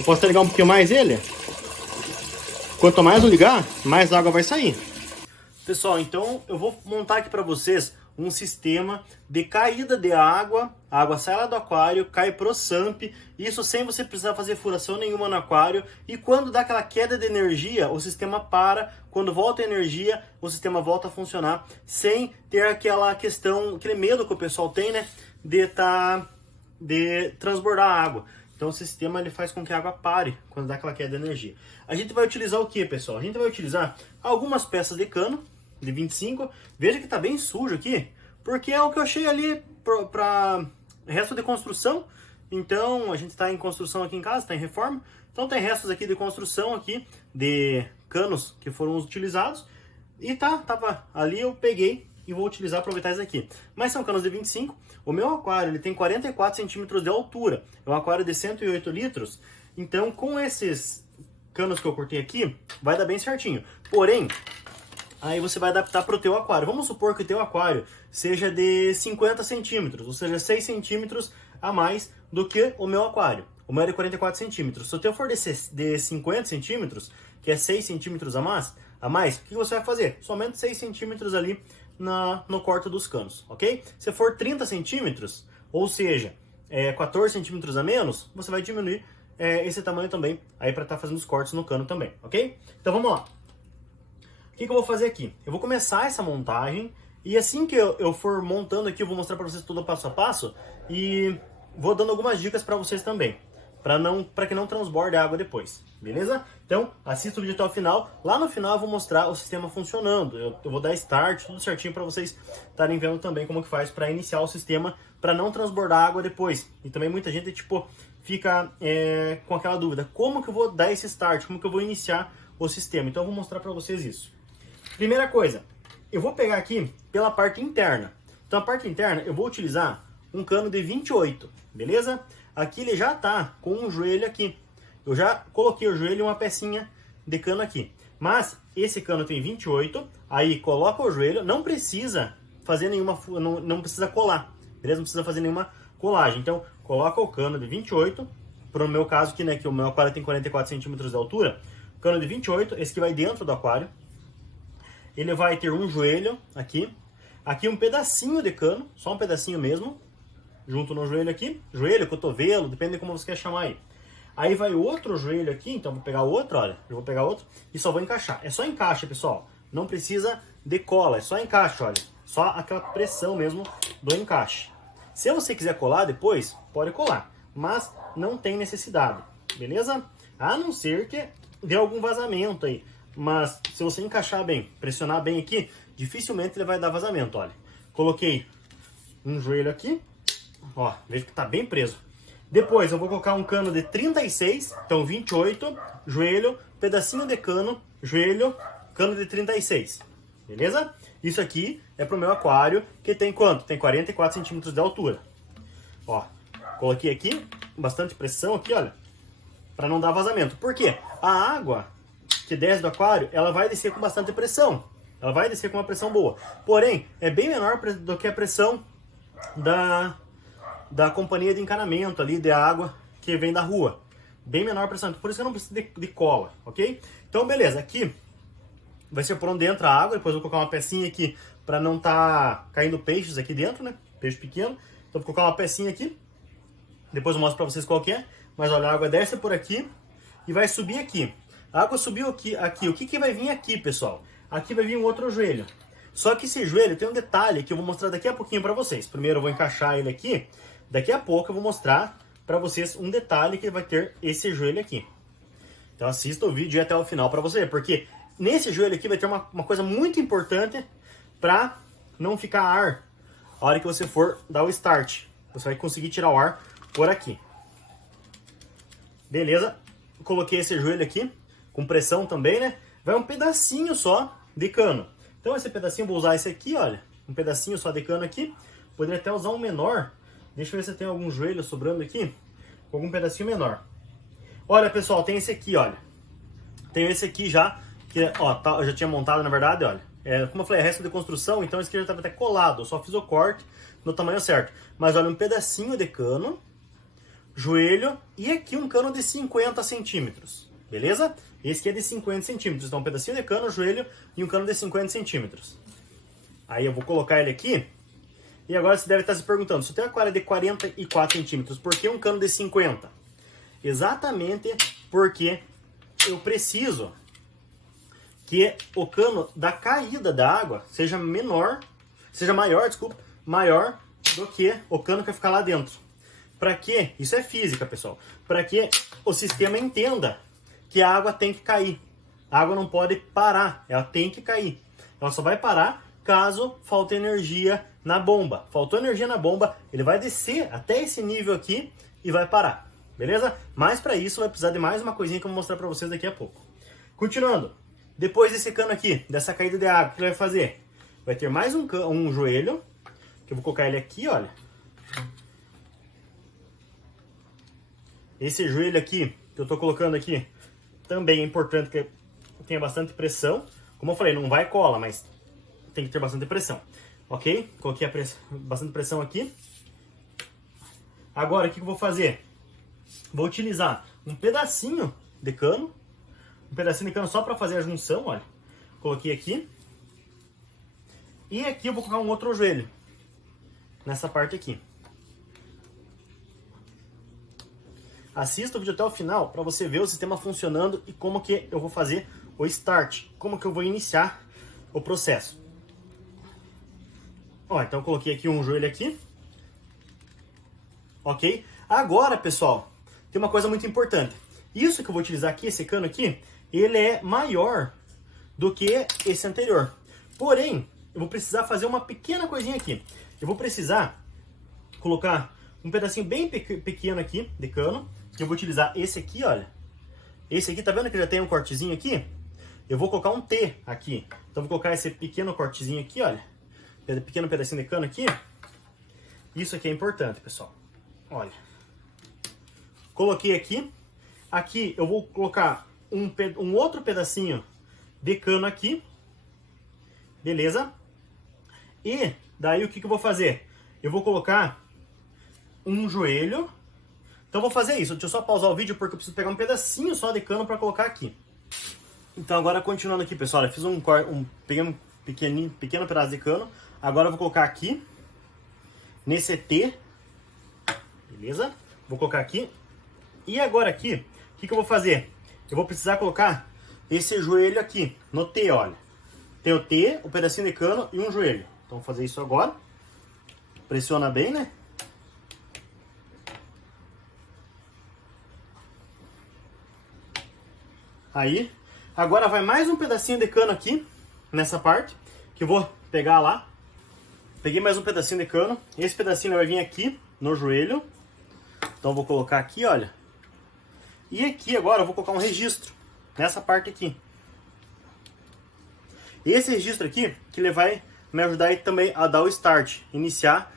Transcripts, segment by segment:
Eu posso até ligar um pouquinho mais ele. Quanto mais eu ligar, mais água vai sair. Pessoal, então eu vou montar aqui para vocês um sistema de caída de água. A água sai lá do aquário, cai pro SAMP, isso sem você precisar fazer furação nenhuma no aquário. E quando dá aquela queda de energia, o sistema para. Quando volta a energia, o sistema volta a funcionar, sem ter aquela questão, aquele medo que o pessoal tem, né, de transbordar a água. Então o sistema ele faz com que a água pare quando dá aquela queda de energia. A gente vai utilizar o que, pessoal? A gente vai utilizar algumas peças de cano de 25. Veja que está bem sujo aqui, porque é o que eu achei ali para resto de construção. Então a gente está em construção aqui em casa, está em reforma. Então tem restos aqui de construção aqui de canos que foram utilizados. E tava ali, eu peguei e vou utilizar, aproveitar isso aqui. Mas são canos de 25. O meu aquário ele tem 44 centímetros de altura. É um aquário de 108 litros. Então com esses canos que eu cortei aqui, vai dar bem certinho. Porém, aí você vai adaptar para o teu aquário. Vamos supor que o teu aquário seja de 50 centímetros, ou seja, 6 centímetros a mais do que o meu aquário. O meu é de 44 centímetros. Se o teu for de 50 centímetros, que é 6 centímetros a mais, o que você vai fazer? Somente 6 centímetros ali no corte dos canos, ok? Se for 30 centímetros, ou seja, 14 centímetros a menos, você vai diminuir esse tamanho também, aí para estar fazendo os cortes no cano também, ok? Então vamos lá. O que eu vou fazer aqui? Eu vou começar essa montagem e assim que eu for montando aqui, eu vou mostrar para vocês tudo passo a passo e vou dando algumas dicas para vocês também, para que não transborde a água depois, beleza? Então assista o vídeo até o final. Lá no final eu vou mostrar o sistema funcionando. Eu vou dar start, tudo certinho para vocês estarem vendo também como que faz para iniciar o sistema, para não transbordar a água depois. E também muita gente fica com aquela dúvida, como que eu vou dar esse start, como que eu vou iniciar o sistema. Então eu vou mostrar para vocês isso. Primeira coisa, eu vou pegar aqui pela parte interna. Então a parte interna eu vou utilizar um cano de 28, beleza? Aqui ele já tá com um joelho aqui. Eu já coloquei o joelho e uma pecinha de cano aqui. Mas esse cano tem 28, aí coloca o joelho, não precisa fazer nenhuma, não precisa colar, beleza? Não precisa fazer nenhuma colagem. Então coloca o cano de 28, para o meu caso aqui, né, que o meu aquário tem 44 centímetros de altura, cano de 28, esse que vai dentro do aquário. Ele vai ter um joelho aqui um pedacinho de cano, só um pedacinho mesmo, junto no joelho aqui, joelho, cotovelo, depende de como você quer chamar aí. Aí vai outro joelho aqui, então vou pegar outro, olha, eu vou pegar outro e só vou encaixar. É só encaixe, pessoal, não precisa de cola, é só encaixe, olha, só aquela pressão mesmo do encaixe. Se você quiser colar depois, pode colar, mas não tem necessidade, beleza? A não ser que dê algum vazamento aí. Mas se você encaixar bem, pressionar bem aqui, dificilmente ele vai dar vazamento, olha. Coloquei um joelho aqui, ó, veja que tá bem preso. Depois eu vou colocar um cano de 36, então 28, joelho, pedacinho de cano, joelho, cano de 36, beleza? Isso aqui é pro meu aquário, que tem quanto? Tem 44 centímetros de altura. Ó, coloquei aqui, bastante pressão aqui, olha, para não dar vazamento. Por quê? A água que desce do aquário, ela vai descer com bastante pressão. Ela vai descer com uma pressão boa. Porém, é bem menor do que a pressão da companhia de encanamento ali, de água que vem da rua. Bem menor a pressão. Por isso que eu não preciso de cola, ok? Então, beleza. Aqui vai ser por onde entra a água. Depois eu vou colocar uma pecinha aqui para não estar caindo peixes aqui dentro, né? Peixe pequeno. Então, vou colocar uma pecinha aqui. Depois eu mostro para vocês qual que é. Mas olha, a água desce por aqui e vai subir aqui. A água subiu aqui. O que vai vir aqui, pessoal? Aqui vai vir um outro joelho. Só que esse joelho tem um detalhe que eu vou mostrar daqui a pouquinho para vocês. Primeiro eu vou encaixar ele aqui. Daqui a pouco eu vou mostrar para vocês um detalhe que vai ter esse joelho aqui. Então assista o vídeo até o final para você. Porque nesse joelho aqui vai ter uma coisa muito importante para não ficar ar a hora que você for dar o start. Você vai conseguir tirar o ar por aqui. Beleza? Coloquei esse joelho aqui. Com pressão também, né? Vai um pedacinho só de cano. Então esse pedacinho, vou usar esse aqui, olha. Um pedacinho só de cano aqui. Poderia até usar um menor. Deixa eu ver se tem algum joelho sobrando aqui. Com algum pedacinho menor. Olha, pessoal, tem esse aqui, olha. Tem esse aqui já. Que, ó, eu já tinha montado, na verdade, olha. Como eu falei, é resto de construção, então esse aqui já estava até colado. Eu só fiz o corte no tamanho certo. Mas olha, um pedacinho de cano. joelho e aqui um cano de 50 centímetros, beleza? Esse aqui é de 50 centímetros, então um pedacinho de cano, joelho e um cano de 50 centímetros. Aí eu vou colocar ele aqui. E agora você deve estar se perguntando, se eu tenho uma aquário de 44 centímetros, por que um cano de 50? Exatamente porque eu preciso que o cano da caída da água seja maior, maior do que o cano que vai ficar lá dentro. Para que? Isso é física, pessoal. Para que o sistema entenda que a água tem que cair. A água não pode parar, ela tem que cair. Ela só vai parar caso falte energia na bomba. Faltou energia na bomba, ele vai descer até esse nível aqui e vai parar. Beleza? Mas para isso vai precisar de mais uma coisinha que eu vou mostrar para vocês daqui a pouco. Continuando. Depois desse cano aqui, dessa caída de água, o que ele vai fazer? Vai ter mais um joelho, que eu vou colocar ele aqui, olha. Esse joelho aqui, que eu tô colocando aqui, também é importante que tenha bastante pressão. Como eu falei, não vai cola, mas tem que ter bastante pressão. Ok? Coloquei bastante pressão aqui. Agora, o que eu vou fazer? Vou utilizar um pedacinho de cano. Um pedacinho de cano só para fazer a junção, olha. Coloquei aqui. E aqui eu vou colocar um outro joelho. Nessa parte aqui. Assista o vídeo até o final para você ver o sistema funcionando e como que eu vou fazer o start. Como que eu vou iniciar o processo. Ó, então eu coloquei aqui um joelho aqui. Ok? Agora, pessoal, tem uma coisa muito importante. Isso que eu vou utilizar aqui, esse cano aqui, ele é maior do que esse anterior. Porém, eu vou precisar fazer uma pequena coisinha aqui. Eu vou precisar colocar um pedacinho bem pequeno aqui de cano. Que eu vou utilizar esse aqui, olha. Esse aqui, tá vendo que já tem um cortezinho aqui? Eu vou colocar um T aqui. Então, vou colocar esse pequeno cortezinho aqui, olha. Pequeno pedacinho de cano aqui. Isso aqui é importante, pessoal. Olha. Coloquei aqui. Aqui eu vou colocar um outro pedacinho de cano aqui. Beleza? E daí o que eu vou fazer? Eu vou colocar um joelho. Então eu vou fazer isso. Deixa eu só pausar o vídeo porque eu preciso pegar um pedacinho só de cano para colocar aqui. Então agora continuando aqui, pessoal. Eu fiz peguei um pequeno pedaço de cano. Agora eu vou colocar aqui. Nesse T. Beleza? Vou colocar aqui. E agora aqui, o que eu vou fazer? Eu vou precisar colocar esse joelho aqui, no T, olha. Tem o T, um pedacinho de cano e um joelho. Então vou fazer isso agora. Pressiona bem, né? Aí. Agora vai mais um pedacinho de cano aqui, nessa parte, que eu vou pegar lá. Peguei mais um pedacinho de cano. Esse pedacinho vai vir aqui, no joelho. Então eu vou colocar aqui, olha. E aqui agora eu vou colocar um registro, nessa parte aqui. Esse registro aqui, que ele vai me ajudar aí também a dar o start, iniciar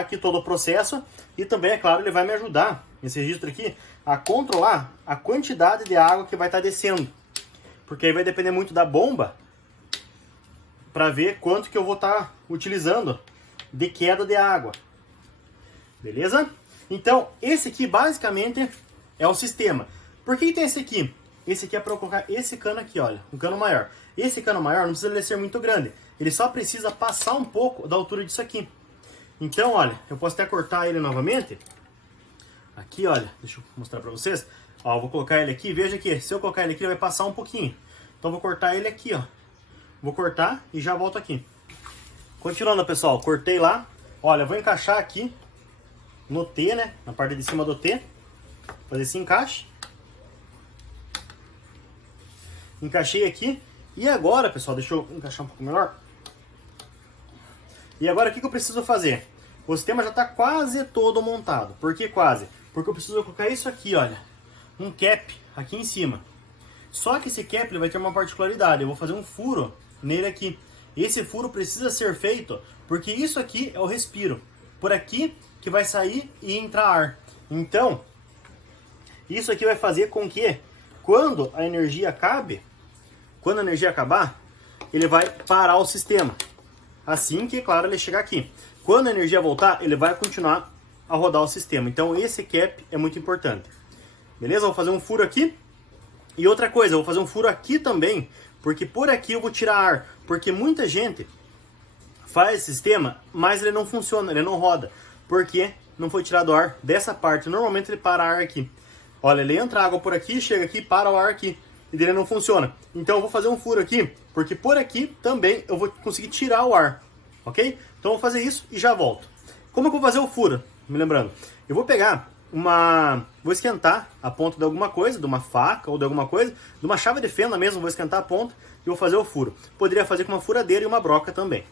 aqui todo o processo. E também, é claro, ele vai me ajudar, esse registro aqui, a controlar a quantidade de água que vai estar descendo. Porque aí vai depender muito da bomba, para ver quanto que eu vou estar utilizando de queda de água. Beleza? Então, esse aqui basicamente é o sistema. Por que tem esse aqui? Esse aqui é para eu colocar esse cano aqui, olha, um cano maior. Esse cano maior não precisa ser muito grande, ele só precisa passar um pouco da altura disso aqui. Então, olha, eu posso até cortar ele novamente. Aqui, olha, deixa eu mostrar para vocês. Ó, eu vou colocar ele aqui, veja que se eu colocar ele aqui, ele vai passar um pouquinho. Então, eu vou cortar ele aqui, ó. Vou cortar e já volto aqui. Continuando, pessoal, cortei lá. Olha, eu vou encaixar aqui no T, né? Na parte de cima do T. Fazer esse encaixe. Encaixei aqui. E agora, pessoal, deixa eu encaixar um pouco melhor. E agora o que eu preciso fazer? O sistema já está quase todo montado. Por que quase? Porque eu preciso colocar isso aqui, olha. Um cap aqui em cima. Só que esse cap ele vai ter uma particularidade. Eu vou fazer um furo nele aqui. Esse furo precisa ser feito porque isso aqui é o respiro. Por aqui que vai sair e entrar ar. Então, isso aqui vai fazer com que quando a energia acabe, quando a energia acabar, ele vai parar o sistema. Assim que, claro, ele chegar aqui. Quando a energia voltar, ele vai continuar a rodar o sistema. Então esse cap é muito importante. Beleza? Vou fazer um furo aqui. E outra coisa, eu vou fazer um furo aqui também, porque por aqui eu vou tirar ar. Porque muita gente faz esse sistema, mas ele não funciona, ele não roda. Porque não foi tirado ar dessa parte. Normalmente ele para ar aqui. Olha, ele entra água por aqui, chega aqui, para o ar aqui. E ele não funciona. Então eu vou fazer um furo aqui, porque por aqui também eu vou conseguir tirar o ar. Ok? Então eu vou fazer isso e já volto. Como é que eu vou fazer o furo? Me lembrando, eu vou pegar vou esquentar a ponta de alguma coisa, de uma faca ou de alguma coisa, de uma chave de fenda mesmo, vou esquentar a ponta e vou fazer o furo. Poderia fazer com uma furadeira e uma broca também.